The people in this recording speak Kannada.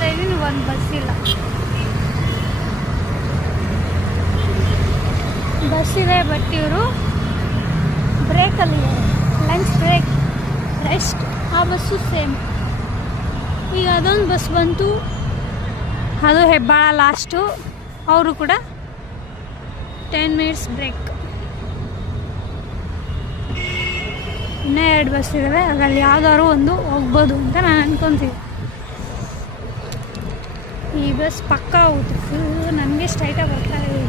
ಮಾಡ್ತಾ ಇದ್ದೀನಿ, ಒಂದು ಬಸ್ ಇಲ್ಲ. ಬಸ್ ಇದೆ, ಬಟ್ ಇವರು ಬ್ರೇಕಲ್ಲಿ ಲಂಚ್ ಬ್ರೇಕ್ ರೆಸ್ಟ್. ಆ ಬಸ್ಸು ಸೇಮ್. ಈಗ ಅದೊಂದು ಬಸ್ ಬಂತು, ಅದು ಹೆಬ್ಬಾಳ ಲಾಸ್ಟು. ಅವರು ಕೂಡ 10 ಮಿನಿಟ್ಸ್ ಬ್ರೇಕ್. ಇನ್ನೂ 2 ಬಸ್ ಇದ್ದಾವೆ, ಅದರಲ್ಲಿ ಯಾವುದಾದ್ರು ಒಂದು ಹೋಗ್ಬೋದು ಅಂತ ನಾನು ಅನ್ಕೊತೀನಿ. ಈ ಬಸ್ ಪಕ್ಕ ಹೋಗುತ್ತೆ, ಫುಲ್ ನನಗೆ ಸ್ಟ್ರೈಟಾಗಿ ಬರ್ತಾ ಇದೆ.